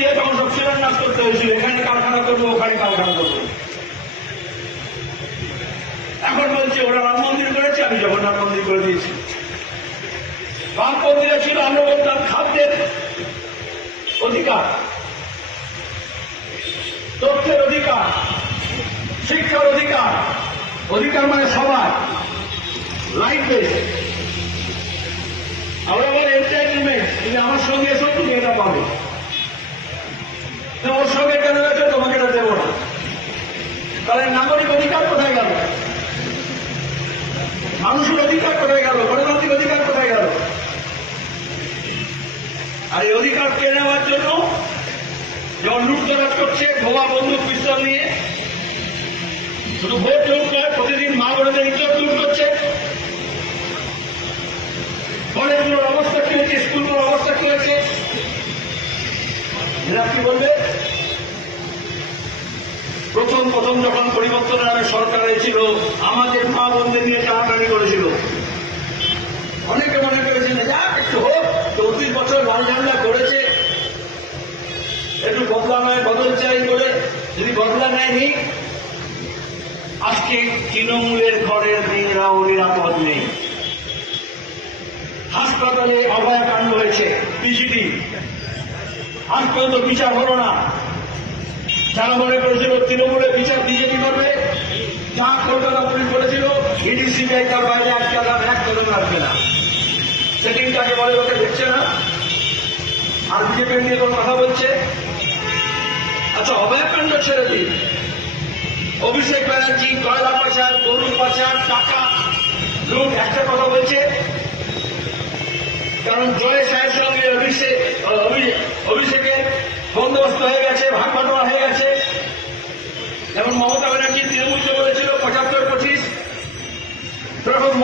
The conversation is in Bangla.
দিয়ে তখন সব শিলান্যাস করতে হয়েছিল এখানে কারখানা করব, ওখানে কারখানা করব। এখন বলছে, ওরা রাম মন্দির করেছে, আমি জগন্নাথ মন্দির করে দিয়েছি। বামপন্থীরা ছিল, আমরা বলতাম, খাদ্যের অধিকার। তথ্যের অধিকার, শিক্ষার অধিকার। অধিকার মানে সবার। লাইফ বেস আমরা বলি এন্টারটেনমেন্ট তুমি আমার সঙ্গে এসো, তুমি এটা পাবে। নাগরিক অধিকার কোথায় গেল? মানুষের অধিকার কোথায় গেল? গণতান্ত্রিক অধিকার কোথায় গেল? আর এই অধিকার পেয়ে নেওয়ার জন্য যখন লুটতরাজ করছে, ভোয়া বন্দুক পিস্তল নিয়ে, শুধু ভোট লুট নয়, প্রতিদিন মা বোনদের ইজ্জত লুট করছে। কলেজগুলোর অবস্থা কি হয়েছে? স্কুলগুলোর অবস্থা কি হয়েছে? এরা কি বলবে? প্রথম প্রথম যখন পরিবর্তন নামে সরকার এসেছিল, আমাদের মা বোনদের নিয়ে টানাটানি করেছিল। অনেকে মনে করেছেন, যা, একটু হোক, চৌত্রিশ বছর লাল ঝান্ডা করেছে। একটু বদলা নয়, বদল চাই করে যদি বদলা নেয়নি, আজকে তৃণমূলের ঘরের মেয়েরাও নিরাপদ নেই। হাসপাতালে অভয়াকাণ্ড হয়েছে পিজিটি আজ পর্যন্ত বিচার হলো না। যারা মনে করেছিল তৃণমূলের বিচার বিজেপি করবে। যা কলকাতা পুলিশ বলেছিল, ইডি, সিবিআই তার বাইরে আজকে কদম এক কদম রাখবে না। সেটিংটাকে বলে লোকে দেখছে না। আর বিজেপি নিয়ে কোনো কথা বলছে? আচ্ছা অভয়াকাণ্ড ছেড়ে দিন। অভিষেক ব্যানার্জি, কয়লা পাচার, গরু পাচার, টাকা, লুট, একটা কথা বলছে। কারণ জয় সাহের সঙ্গে অভিষেক, অভি- অভিষেকের মমতা ব্যানার্জি তৃণমূলকে বলেছিল পঁচাত্তর পঁচিশ। তখন